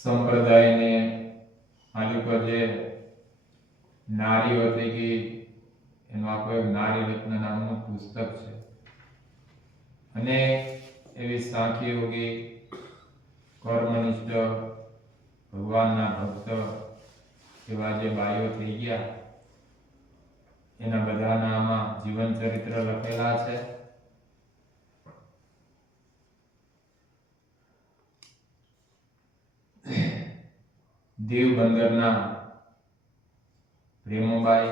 સંપ્રદાયને આની પર જે નારીઓ થઈ ગઈ એનું આખું નારી રત્ન નામનું પુસ્તક છે અને એવી સાંખી યોગી કર્મનિષ્ઠ ભગવાનના ભક્ત એવા જે બાઈઓ થઈ ગયા એના બધાના આમાં જીવન ચરિત્ર લખેલા છે. દીવ બંદરના પ્રેમોબાઈ,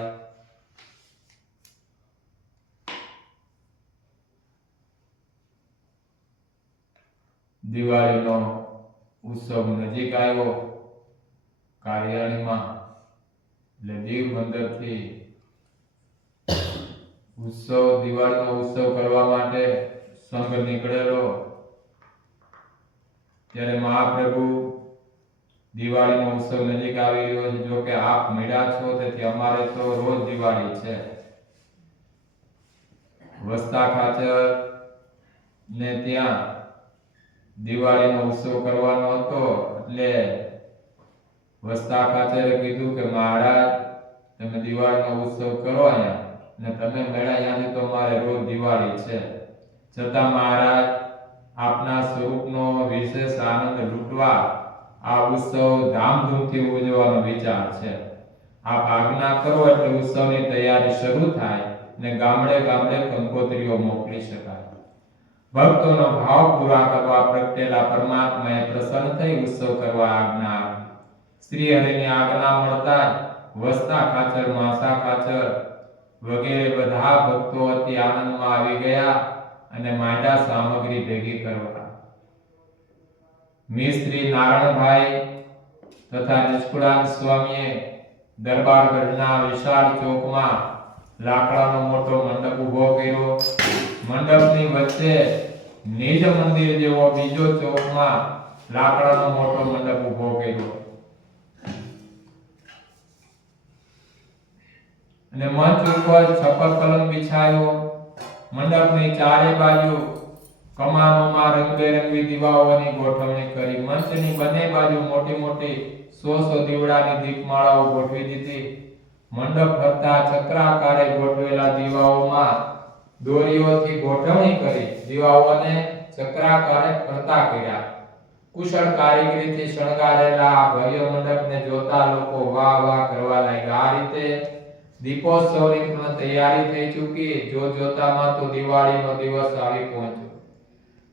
દિવાળીનો ઉત્સવ નજીક આવ્યો કાર્યાલયમાં એટલે દીવ બંદરથી દિવાળીનો ઉત્સવ કરવા માટે સંઘ નીકળેલો. ત્યારે મહાપ્રભુ દિવાળીનો ઉત્સવ નજીક આવી રહ્યો છે, જો કે આપ મળ્યા છો તેથી અમારે તો રોજ દિવાળી છે. વસ્તા ખાચર ને ત્યાં દિવાળીનો ઉત્સવ કરવાનો હતો એટલે વસ્તા ખાચરે કીધું કે મહારાજ તમે દિવાળીનો ઉત્સવ કરો અહીંયા ને તમે મળ્યા અહીંયાથી તો અમારે રોજ દિવાળી છે. છતાં મહારાજ આપના સ્વરૂપનો વિશેષ આનંદ લૂંટવા આ ઉત્સવ ધામધૂમથી ઉજવવાનો વિચાર છે. આપ આજ્ઞા કરો એટલે ઉત્સવની તૈયારી શરૂ થાય ને ગામડે ગામડે કંકોત્રીઓ મોકલી શકાય. ભક્તોનો ભાવ પૂરા કરવા પ્રગટેલા પરમાત્માએ પ્રસન્ન થઈ ઉત્સવ કરવા આજ્ઞા આપી. શ્રી હરિની આજ્ઞા મળતા વસ્તા ખાચર, માસા ખાચર વગેરે બધા ભક્તો અતિ આનંદમાં આવી ગયા અને માંડા સામગ્રી ભેગી કરવા. મિસ્ત્રી નારણભાઈ તથા નિષ્કુળાન સ્વામીએ દરબારગઢના વિશાળ ચોકમાં લાકડાનો મોટો મંડપ ઊભો કર્યો. મંડપની વચ્ચે નિજ મંદિર જેવો બીજો ચોકમાં લાકડાનો મોટો મંડપ ઊભો કર્યો અને મંચ ઉપર છપ્પર પલંગ બિછાયો. મંડપની ચારે બાજુ કમાનોમાં રંગબેરંગી દીવાઓની ગોઠવણી કરી. મંચની બંને બાજુ મોટી મોટી 100 દીવડાની દીપમાળાઓ ગોઠવી દીધી. મંડપ ફરતા ચક્રાકારે ગોઠવેલા દીવાઓમાં દોરીઓથી ગોઠવણી કરી દીવાઓને ચક્રાકારે ફરતા કર્યા. કુશળ કારીગરીથી શણગારેલા આ ભવ્ય મંડપને જોતા લોકો વાહ વાહ કરવા લાગ્યા. આ રીતે દીપોત્સવની પૂર્ણ તૈયારી થઈ ચૂકી. જોતામાં તો દિવાળીનો દિવસ આવી પહોંચ્યો.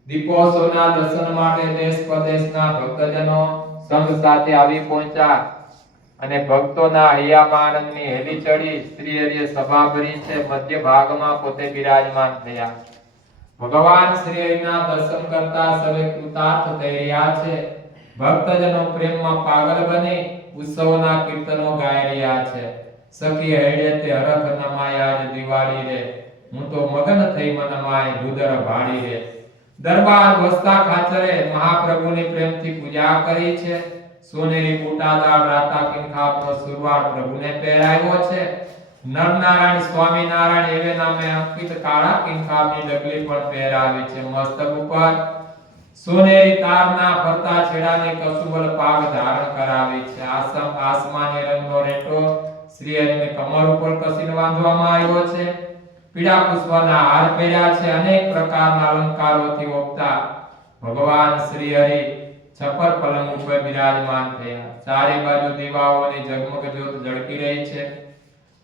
દીપોત્સવના દર્શન માટે દેશ પ્રદેશના ભક્તજનો સંઘ સાથે આવી પહોંચ્યા અને ભક્તોના હૈયામાં આનંદની હેલી ચડી. શ્રી હરિએ સભા ભરી છે. મધ્ય ભાગમાં પોતે બિરાજમાન થયા. ભગવાન શ્રી હરિના દર્શન કરતા સવે કૃતાર્થ થઈ રહ્યા છે. ભક્તજનો પ્રેમમાં પાગલ બની ઉત્સવના કીર્તનો ગાઈ રહ્યા છે. સખી હૈડે તે હરખ નમાય આજ દિવાળી રે, હું તો મગન થઈ મનમાય ભૂદર ભાડી રે. દરબાર વસ્તા ખાચરે મહાપ્રભુની પ્રેમથી પૂજા કરી છે. સોનેરી બુટાદાર રાતા કિંખાપનો સુરવાળ પ્રભુને પહેરાવ્યો છે. નરનારાયણ સ્વામિનારાયણ એવે નામે અંકિત કાળા કિંખાપની ડગલી પણ પહેરાવી છે. મસ્તક ઉપર સોનેરી તારના ફરતા છેડાને કસુબલ પાગ ધારણ કરાવી છે. આસમાની રંગનો રેટો શ્રી હરિને કમર ઉપર કસીને બાંધવામાં આવ્યો છે. પીળા પુષ્પના હાર પહેર્યા છે. અનેક પ્રકારના અલંકારોથી ઓપતા ભગવાન શ્રી હરિ છપર પલંગ ઉપર બિરાજમાન થયા. ચારે બાજુ દીવાઓની ઝગમગ જ્યોત ઝળકી રહી છે.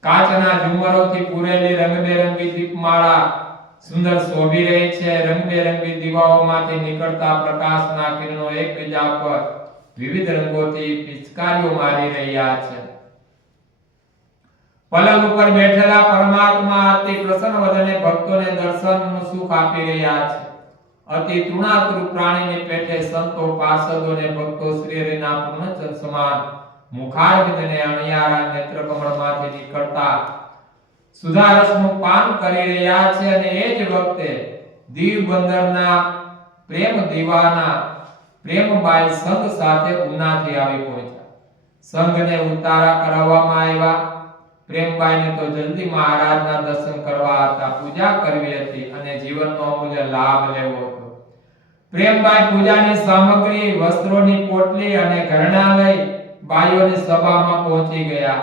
કાચના ઝુમરોથી પૂરેલી રંગબેરંગી દીપમાળા સુંદર શોભી રહી છે. રંગબેરંગી દીવાઓમાંથી નીકળતા પ્રકાશના કિરણો એકબીજા પર વિવિધ રંગોથી પિચકારીઓ મારી રહ્યા છે. પલંગ ઉપર બેઠેલા પરમાત્મા અતિ પ્રસન્ન વદને ભક્તોને દર્શનનું સુખ આપી રહ્યા છે. અતિ તૃણાતુર પ્રાણીની પેઠે સંતો પાર્ષદોને ભક્તો શ્રી હરિના પૂર્ણચંદ સમાન મુખારવિંદને અણિયારા નેત્ર કમળમાંથી નીકળતા સુધારસનું પાન કરી રહ્યા છે. અને એ જ વખતે દીવ બંદરના પ્રેમ દીવાના પ્રેમબાઈ સંઘ સાથે ઉનાથી આવી પહોંચ્યા. સંઘને ઉતારા કરાવવામાં આવ્યા. પ્રેમબાઈને તો જલ્દી મહારાજના દર્શન કરવા હતા, પૂજા કરવી હતી અને જીવનનો અમૂલ્ય લાભ લેવો હતો. પ્રેમબાઈ પૂજાની સામગ્રી, વસ્ત્રોની પોટલી અને ઘરેણાં લઈ બાઈઓની સભામાં પહોંચી ગયા.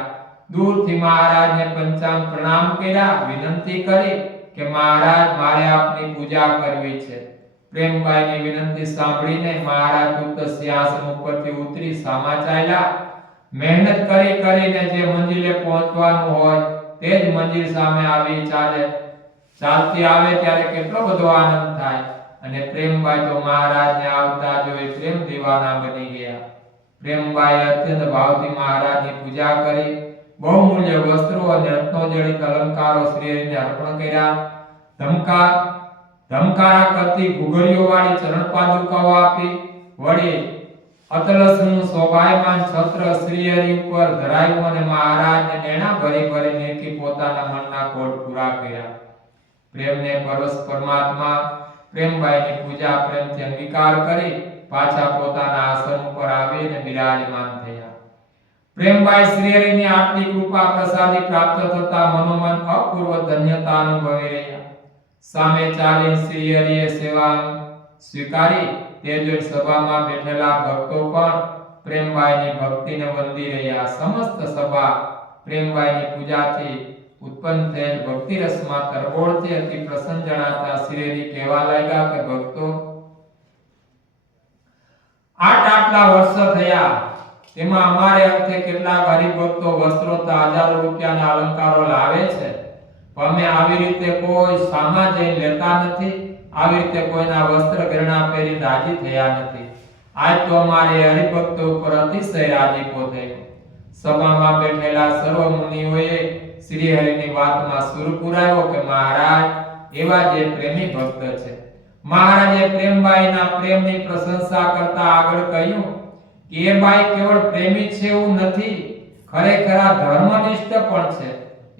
દૂરથી મહારાજને પંચાંગ પ્રણામ કર્યા. વિનંતી કરી કે મહારાજ, મારે આપની પૂજા કરવી છે. પ્રેમબાઈની વિનંતી સાંભળીને મહારાજ ગુપ્ત સિંહાસન ઉપરથી ઉતરી સામા ચાલ્યા. મહેનત કરીને જે મંજિલે પહોંચવાનું હોય તે જ મંજિલ સામે આવી ચાલતી આવે ત્યારે કેટલો બધો આનંદ થાય. અને પ્રેમબાઈ તો મહારાજને આવતા જોઈ પ્રેમ દીવાના બની ગયા. પ્રેમબાઈ અત્યંત ભાવથી મહારાજની પૂજા કરી. બહુમૂલ્ય વસ્ત્રો અને રત્નોજડિત અલંકારો શ્રી હરિને અર્પણ કર્યા. ધમકારા કરતી ઘૂઘરીઓ વાળી ચરણ પાદુકાઓ આપી. વળી અતલસનું શોભાયમાન છત્ર શ્રી હરિ ઉપર ધરાયું અને મહારાજને નેણા ભરી નીકી પોતાના મનના કોડ પૂરા કર્યા. પ્રેમને પરવશ પરમાત્મા પ્રેમબાઈની પૂજા પ્રેમથી અંગીકાર કરી પાછા પોતાના આસન ઉપર આવીને બિરાજમાન થયા. પ્રેમબાઈ શ્રી હરિની આટલી કૃપા પ્રસાદી પ્રાપ્ત થતા મનોમન અપૂર્વ ધન્યતા અનુભવી રહ્યા. સામે ચાલી શ્રી હરિએ સેવા સ્વીકારી તે જોઈ સભામાં બેઠેલા ભક્તો પણ પ્રેમબાઈની ભક્તિને વંદી રહ્યા. સમસ્ત સભા પ્રેમબાઈની પૂજાથી ઉત્પન્ન થયેલ ભક્તિ રસમાં તરબોળથી અતિ પ્રસન્ન જણાતા શ્રી હરિ કહેવા લાગ્યા કે ભક્તો, આટલા વર્ષ થયા, તેમાં અમારે અંતે કેટલાક હરિભક્તો વસ્ત્રો હજારો રૂપિયાના અલંકારો લાવે છે, પણ અમે આવી રીતે કોઈ સામા જઈને લેતા નથી. આવી રીતે કોઈના વસ્ત્ર ઘરેણા પહેરી રાજી થયા નથી. આજ તો અમારે હરિભક્તો ઉપર અતિશય રાજીપો થયો. સભામાં બેઠેલા સર્વ મુનિઓએ શ્રી હરિની વાતમાં સુર પુરાવ્યો કે મહારાજ એવા જે પ્રેમી ભક્ત છે. મહારાજે પ્રેમબાઈના પ્રેમની પ્રશંસા કરતા આગળ કહ્યું કે એ બાઈ કેવળ પ્રેમી છે એવું નથી, ખરેખર આ ધર્મનિષ્ઠ પણ છે.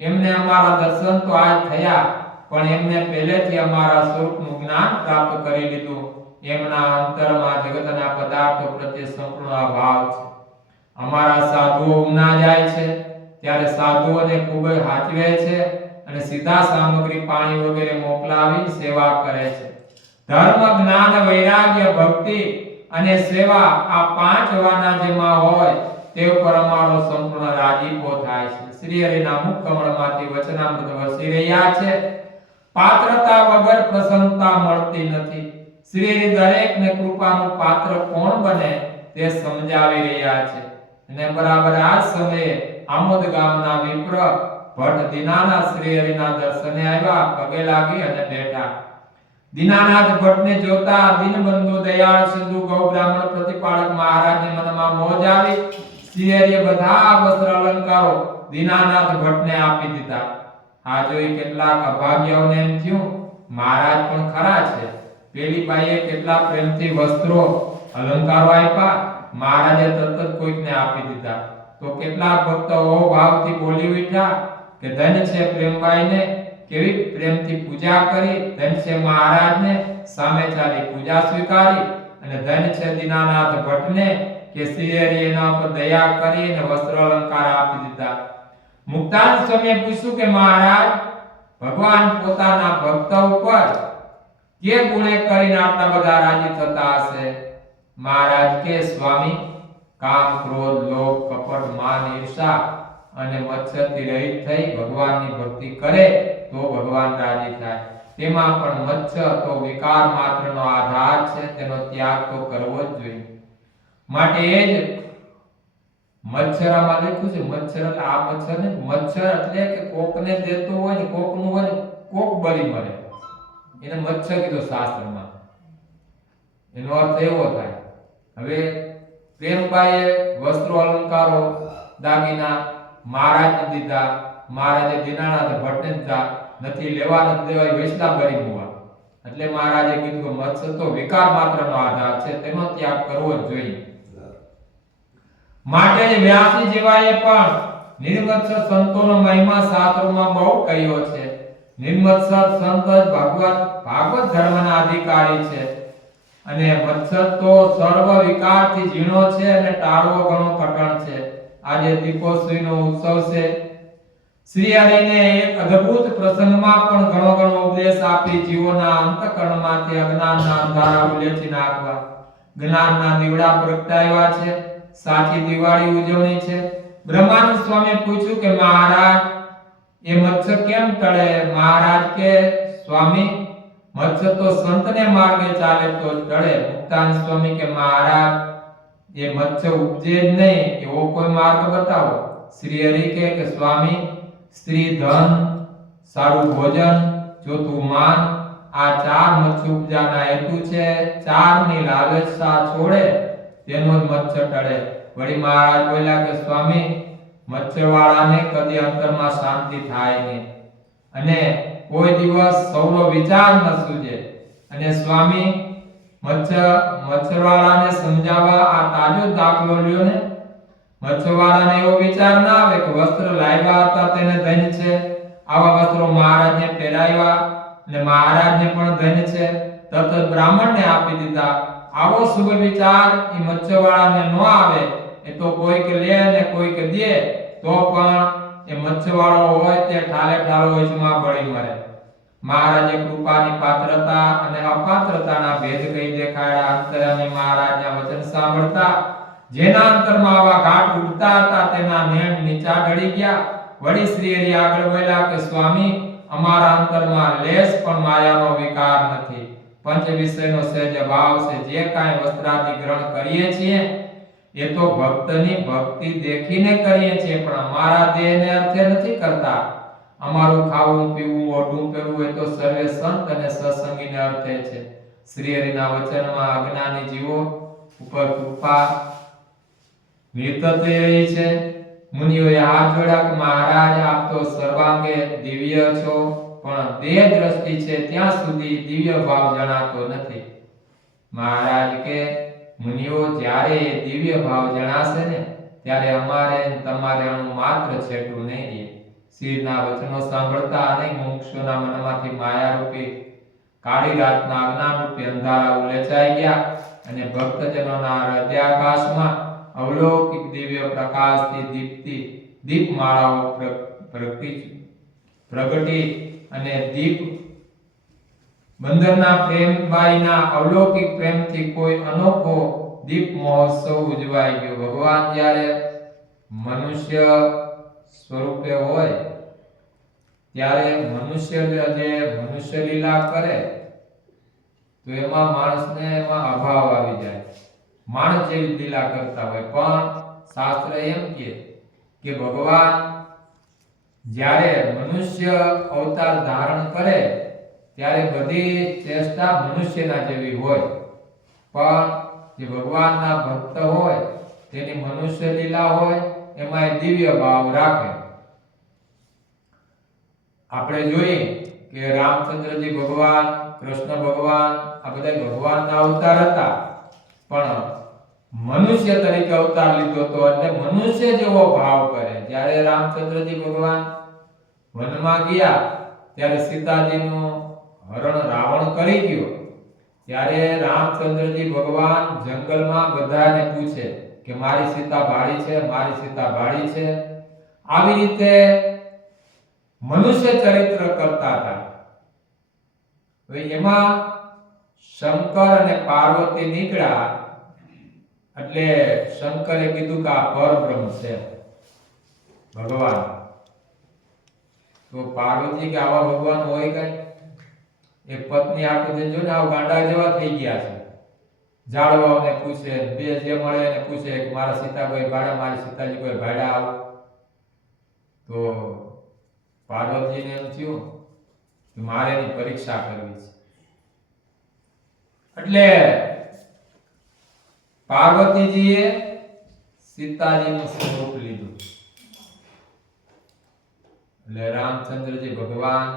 એમને અમારા દર્શન તો આજ થયા, પણ એમને પહેલેથી અમારા સ્વરૂપનું જ્ઞાન પ્રાપ્ત કરી લીધું. એમના અંતરમાં જગતના પદાર્થો પ્રત્યે સંપૂર્ણ ભાવ છે. અમારા સાધુઓ ઉના જાય છે ત્યારે સાધુઓને ખૂબ જ સાચવે છે અને સીધા સામગ્રી, પાણી વગેરે મોકલાવી સેવા કરે છે. ધર્મ, જ્ઞાન, વૈરાગ્ય, ભક્તિ અને સેવા આ પાંચ વાના જેમાં હોય તે ઉપર અમારો સંપૂર્ણ રાજીપો થાય છે. શ્રી હરિના મુખ કમળમાંથી વચનામૃત વરસી રહ્યા છે. પાત્રતા વગર પ્રસન્નતા મળતી નથી. શ્રી હરિ દરેકને કૃપાનું પાત્ર કોણ બને તે સમજાવી રહ્યા છે. અને બરાબર આ સમયે આમોદ ગામના વિપ્ર ભટ્ટ દીનાનાથ શ્રી હરિના દર્શને આવ્યા, પગે લાગી અને બેઠા. દીનાનાથ ભટ્ટને જોતા દીનબંધુ દયાળ સિંધુ ગૌ બ્રાહ્મણ પ્રતિપાળક મહારાજને મનમાં મોજ આવી. શ્રી હરિએ બધા વસ્ત્ર અલંકારો દીનાનાથ ભટ્ટને આપી દીધા. આ જોઈ કેટલાક અભાગ્યોને એમ થયું મહારાજ પણ ખરા છે. પેલી બાઈએ કેટલા પ્રેમથી વસ્ત્રો અલંકારો આપ્યા, મહારાજે તરત જ કોઈકને આપી દીધા. તો કેટલા ભક્તો ભાવથી બોલી ઉઠ્યા કે ધન છે પ્રેમબાઈને, કેવી પ્રેમથી પૂજા કરી, ધન છે મહારાજને, સામે ચાલી પૂજા સ્વીકારી, અને ધન છે દીનાનાથ ભટ્ટને કે શ્રીહરિ એના પર દયા કરી અને વસ્ત્ર અલંકાર આપી દીધા. મુક્તાનંદ સ્વામીએ પૂછ્યું કે મહારાજ, ભગવાન પોતાના ભક્ત ઉપર કે ગુણે કરીને આટલા બધા રાજી થતા હશે? મહારાજ કે સ્વામી, કામ ક્રોધ લોભ કપટ માન ઈર્ષા અને મત્સરથી રહિત થઈ ભગવાનની ભક્તિ કરે તો ભગવાન રાજી થાય. તેમાં પણ મત્સર તો વિકાર માત્રનો આધાર છે, તેનો ત્યાગ તો કરવો જ જોઈએ. માટે એ જ મચ્છરામાં લખ્યું છે, મચ્છર એટલે આ મચ્છર ને, મચ્છર એટલે કે કોકને દેતો હોય ને, કોકનું હોય ને, કોક બળી મરે, એને મચ્છર કીધું શાસ્ત્રમાં. એનો અર્થ એવો થાય. હવે પ્રેમબાઈએ વસ્ત્રો અલંકારો દાગીના મહારાજને દીધા, મહારાજે દીનાનાથ ભટ્ટને દીધા, નથી લેવા નથી દેવા વૈષ્ણવ બની હોવા. એટલે મહારાજે કીધું કે મત્સર તો વિકાર માત્રનો આધાર છે, તેનો ત્યાગ કરવો જ જોઈએ. માટે જ વ્યાસજી જેવાએ પણ નિર્મત્સર સંતોનો મહિમા શાસ્ત્રોમાં બહુ કહ્યો છે. નિર્મત્સર સંત જ ભાગવત ધર્મના અધિકારી છે, અને મત્સર તો સર્વ વિકારથી ઝીણો છે અને ટાળવો ઘણો કઠણ છે. આજે દીપોત્સવીનો ઉત્સવ છે. શ્રી હરિને એક અદ્ભુત પ્રસંગમાં પણ ઘણો ઉપદેશ આપી જીવોના અંતઃકરણમાંથી અજ્ઞાનના અંધારા ઉલેચી નાખવા જ્ઞાનના દીવડા પ્રગટાવ્યા છે. સાચી દિવાળી ઉજવણી છે. બ્રહ્માનંદ સ્વામીએ પૂછ્યું કે મહારાજ, એ મત્સર કેમ ટળે? મહારાજ કે સ્વામી, મત્સર તો સંતને માર્ગે ચાલે તો ટળે. મુક્તાનંદ સ્વામી કે મહારાજ, એ મત્સર ઉપજે જ નહીં એવો કોઈ માર્ગ બતાવો. શ્રી હરિ કે સ્વામી, સ્ત્રી ધન સારું ભોજન ચોથું માન, આ ચાર મત્સર ઉપજાના હેતુ છે. ચારની લાલસા છોડે તેનો જ મત્સર ટળે. વળી મહારાજ બોલ્યા કે સ્વામી, મત્સરવાળાને કદી અંતરમાં શાંતિ થાય નહીં, અને કોઈ દિવસ સૌનો વિચાર ન સૂજે. અને સ્વામી, મત્સરવાળાને સમજાવવા આ તાજો દાખલો લ્યો ને. મત્સરવાળાને એવો વિચાર ના આવે કે વસ્ત્ર લાવ્યા હતા તેને ધન છે, આવા વસ્ત્રો મહારાજને પહેરાવ્યા અને મહારાજને પણ ધન છે, તરત બ્રાહ્મણને આપી દીધા. આવો શુભ વિચાર એ મત્સ્યવાળાને ન આવે. એ તો કોઈક લે ને કોઈક દે તો પણ એ મત્સ્યવાળો હોય તે ઠાલે ઠાલો ઈસમાં બળી મરે. મહારાજે કૃપાની પાત્રતા અને અપાત્રતાના ભેદ કહી દેખાડ્યા. અંતર્યામી મહારાજના વચન સાંભળતા જેના અંતરમાં આવા ઘાટ ઉડતા હતા તેના નેણ નીચા ઢળી ગયા. વળી શ્રી હરિ આગળ બોલ્યા કે સ્વામી, અમારા અંતરમાં લેશ પણ માયાનો વિકાર નથી. પંચ વિષયનો સહેજ ભાવ છે. જે કાંઈ વસ્ત્રાદિ ગ્રહણ કરીએ છીએ એ તો ભક્તની ભક્તિ દેખીને કરીએ છીએ, પણ અમારા દેહને અર્થે નથી કરતા. અમારું ખાવું પીવું ઓઢવું પહેરવું એ તો સર્વે સંત અને સત્સંગીને અર્થે છે. શ્રી હરિના વચનમાં અજ્ઞાની જીવો ઉપર કૃપા નિર્તતે છે. મુનિઓએ હાથ જોડ્યા કે મહારાજ, આપ તો સર્વાંગે દિવ્ય છો, પણ દેહ દ્રષ્ટિ છે ત્યાં સુધી દિવ્ય ભાવ જણાતો નથી. મહારાજ કે મુનિઓ, જ્યારે દિવ્ય ભાવ જણાશે ને ત્યારે અમારે તમારે અણુ માત્ર છેટું નહીં રહે. શ્રીના વચનો સાંભળતા અનેક મુમુક્ષુના મનમાંથી માયારૂપી કાળી રાતના અજ્ઞાનરૂપી અંધારા ઉલેચાઈ ગયા, અને ભક્તજનોના હૃદયાકાશમાં અવલૌકિક દિવ્ય પ્રકાશથી દીપતી દીપમાળાઓ પ્રગટી અને દીપ બંદરના પ્રેમબાઈના અવલૌકિક પ્રેમથી કોઈ અનોખો દીપ મહોત્સવ ઉજવાઈ ગયો. ભગવાન જ્યારે મનુષ્ય સ્વરૂપે હોય ત્યારે મનુષ્ય લીલા કરે તો એમાં માણસને એમાં અભાવ આવી જાય. માણસ જેવી લીલા કરતા હોય, પણ શાસ્ત્ર એમ કે ભગવાન જ્યારે મનુષ્ય અવતાર ધારણ કરે ત્યારે બધી ચેષ્ટા મનુષ્યના જેવી હોય, પણ જે ભગવાનના ભક્ત હોય તેની મનુષ્ય લીલા હોય એમાં દિવ્ય ભાવ રાખે. આપણે જોઈએ કે રામચંદ્રજી ભગવાન, કૃષ્ણ ભગવાન આ બધા ભગવાનના અવતાર હતા, પણ મનુષ્ય તરીકે અવતાર લીધો હતો એટલે મનુષ્ય જેવો ભાવ કરે. જ્યારે રામચંદ્રજી ભગવાન વનમાં ગયા ત્યારે સીતાજીનું હરણ રાવણ કરી ગયો. ત્યારે રામચંદ્રજી ભગવાન જંગલમાં બધાને પૂછે કે મારી સીતા ભાળી છે, મારી સીતા ભાળી છે. આવી રીતે મનુષ્ય ચરિત્ર કરતા હતા. હવે એમાં શંકર અને પાર્વતી નીકળ્યા એટલે શંકરે કીધું કે આ પરબ્રહ્મ છે ભગવાન. તો પાર્વતી કે આવા ભગવાન હોય કઈ? એક પત્ની આટલું જો ને આવ ગાંડા જેવા થઈ ગયા છે. જાળવાઓને પૂછે, બે જે મળે એને પૂછે કે મારા સીતાભાઈ ભાડા, મારી સીતાજી કોઈ ભાડા આવ. તો પાર્વતીને એમ થયું કે મારે એની પરીક્ષા કરવી છે. એટલે પાર્વતીજીએ સીતાજીનું સ્વરૂપ લીધું. એટલે રામચંદ્રજી ભગવાન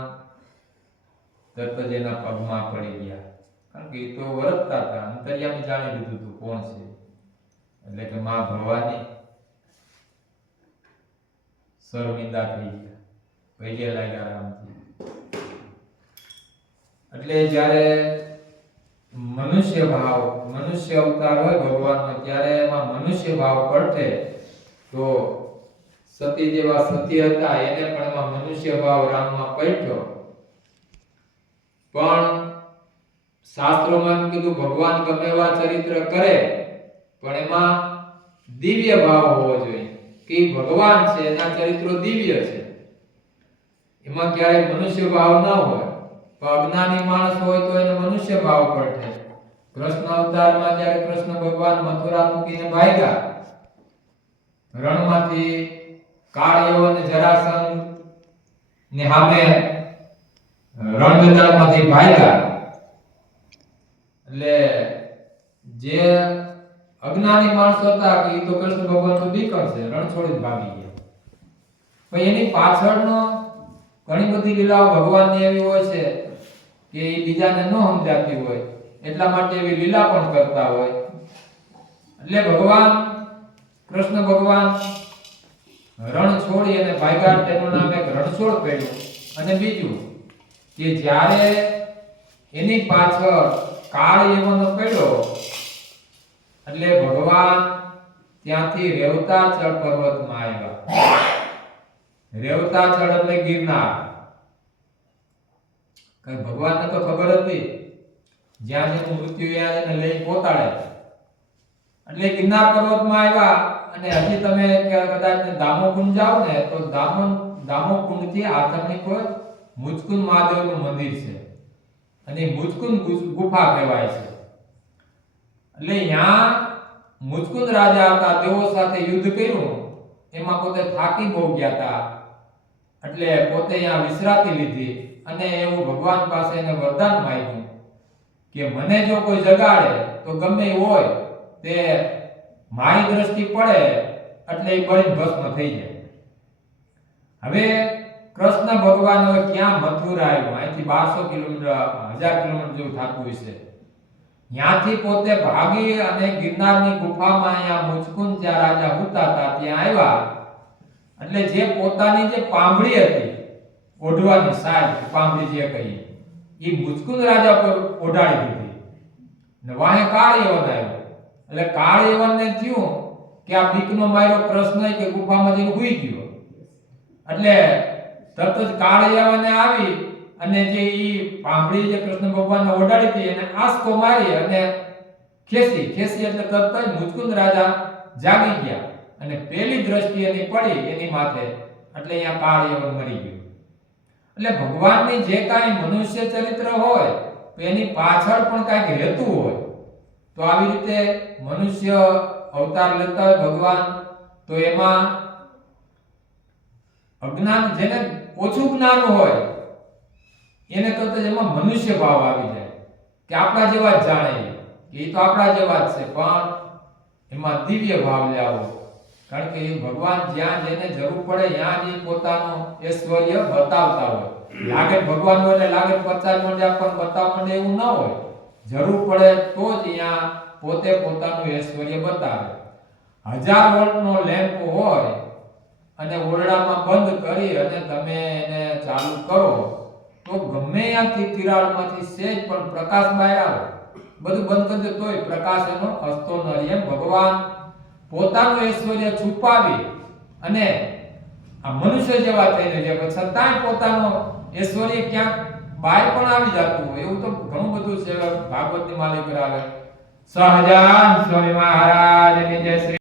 તરત જ એના પગમાં પડી ગયા. કારણ કે એ તો વરતતા હતા, અંતર્યામી જાણી લીધું હતું કોણ છે. એટલે કે માં ભવાની શર્મિંદા થઈ ગયા, પગે લાગ્યા રામજી. એટલે જ્યારે મનુષ્ય ભાવ, મનુષ્ય અવતાર હોય ભગવાનનો, ત્યારે એમાં મનુષ્ય ભાવ પડે તો સતી જેવા સતી હતા એને પણ એમાં મનુષ્ય ભાવ રામમાં પડ્યો. પણ શાસ્ત્રોમાં કીધું ભગવાન ગમે એવા ચરિત્ર કરે પણ એમાં દિવ્ય ભાવ હોવો જોઈએ કે ભગવાન છે, એના ચરિત્રો દિવ્ય છે. એમાં ક્યારેય મનુષ્ય ભાવ ન હોય. તો અજ્ઞાની માણસ હોય તો એને મનુષ્ય ભાવ પડે. કૃષ્ણ અવતારમાં જ્યારે કૃષ્ણ ભગવાન મથુરા મૂકીને ભાગ્યા, રણમાંથી કાળિયો અને જરાસંઘ ને સામે રણમેદાનમાંથી ભાગ્યા. એટલે જે અજ્ઞાની માણસો હતા કે એ તો કૃષ્ણ ભગવાન તો બીકર છે, રણ છોડી ભાગી ગયા. પણ એની પાછળનો ઘણી બધી લીલાઓ ભગવાનની એવી હોય છે કે એ બીજાને ન સમજાતી હોય, એટલા માટે એવી લીલા પણ કરતા હોય. એટલે ભગવાન કૃષ્ણ ભગવાન રણ છોડી અને ભાગ્યા, તેનું નામ એક રણછોડ પડ્યું. અને બીજું કે જ્યારે એની પાછળ કાળ યવન પડ્યો એટલે ભગવાન ત્યાંથી રેવતાચળ પર્વતમાં આવ્યા. રેવતાચળ એટલે ગિરનાર. કઈ ભગવાનને તો ખબર હતી જ્યાં જેનું મૃત્યુ ત્યાં એને લઈ પહોંચાડે. એટલે ગિરનાર પર્વતમાં આવ્યા. અને હજી તમે કદાચ દામોકુંડ જાઓ ને તો દામોકુંડ થી આથમણી કોઈ મુચકુંદ મહાદેવનું મંદિર છે અને મુચકુંદ ગુફા કહેવાય છે. એટલે ત્યાં મુચકુંદ રાજા હતા, તેઓ સાથે યુદ્ધ કર્યું. એમાં પોતે થાકી બહુ ગયા હતા એટલે પોતે ત્યાં વિશ્રાંતિ લીધી અને એવું ભગવાન પાસે એને વરદાન માંગ્યું કે મને જો કોઈ જગાડે તો ગમે એ હોય તે મારી દ્રષ્ટિ પડે એટલે એ બળીને ભસ્મ થઈ જાય. હવે કૃષ્ણ ભગવાન હવે ક્યાં મથુરા આવ્યું? અહીંથી 1200 કિલોમીટર, 1000 કિલોમીટર જેવું થતું હશે. ત્યાંથી પોતે ભાગી અને ગિરનારની ગુફામાં અહીંયા મુચકુંદ જ્યાં રાજા હુતા હતા ત્યાં આવ્યા. એટલે જે પોતાની જે પાંભડી હતી ઓઢવાની સાજ, પાંભડી જે કહીએ, એ મુચકુંદ રાજા પર ઓઢાડી દીધી ને વાહે કાળ યવન આવ્યો. એટલે કાળ યવનને થયું કે આ બીકનો માર્યો કૃષ્ણ કે ગુફામાં જઈને હુઈ ગયો. એટલે તરત જ કાળ યવને આવી અને જે ઈ પાંભડી જે કૃષ્ણ ભગવાનને ઓઢાડી હતી એને આંસકો મારી અને ખેંચી એટલે તરત જ મુચકુંદ રાજા જાગી ગયા અને પેલી દ્રષ્ટિ એની પડી એની માથે. એટલે અહીંયા કાળ યવન મરી ગયું. એટલે ભગવાનની જે કાંઈ મનુષ્ય ચરિત્ર હોય તો એની પાછળ પણ કાંઈક હેતુ હોય. તો આવી રીતે મનુષ્ય અવતાર લેતા હોય ભગવાન તો એમાં અજ્ઞાન, જેને ઓછું જ્ઞાન હોય એને તરત જ એમાં મનુષ્ય ભાવ આવી જાય કે આપણા જેવા જ જાણે કે એ તો આપણા જેવા જ છે. પણ એમાં દિવ્ય ભાવ લાવો. કારણ કે એ ભગવાન જ્યાં જેને જરૂર પડે ત્યાં જ પોતાનો ઐશ્વર્ય બતાવતા હોય. લાગે ભગવાન હોય એટલે લાગે પ્રચાર માંડે આપણને બતાવવા માંડે એવું ન હોય. જરૂર પડે તો જ અહીંયા પોતે પોતાનું ઐશ્વર્ય બતાવે. 1000 વોલ્ટનો લેમ્પ હોય અને ઓરડામાં બંધ કરી અને તમે એને ચાલુ કરો તો ગમે ત્યાંથી તિરાડમાંથી સહેજ પણ પ્રકાશ બહાર આવે. બધું બંધ કરી દે તોય પ્રકાશ એનો હસતો ન રહે. એમ ભગવાન પોતાનું ઐશ્વર્ય છુપાવી અને આ મનુષ્ય જેવા થઈને જે છતાંય પોતાનો ઐશ્વર્ય ક્યાંક બહાર પણ આવી જતું હોય. એવું તો ઘણું બધું છે ભાગવતની માલિક આવે. સહજાન સ્વામી મહારાજની જય શ્રી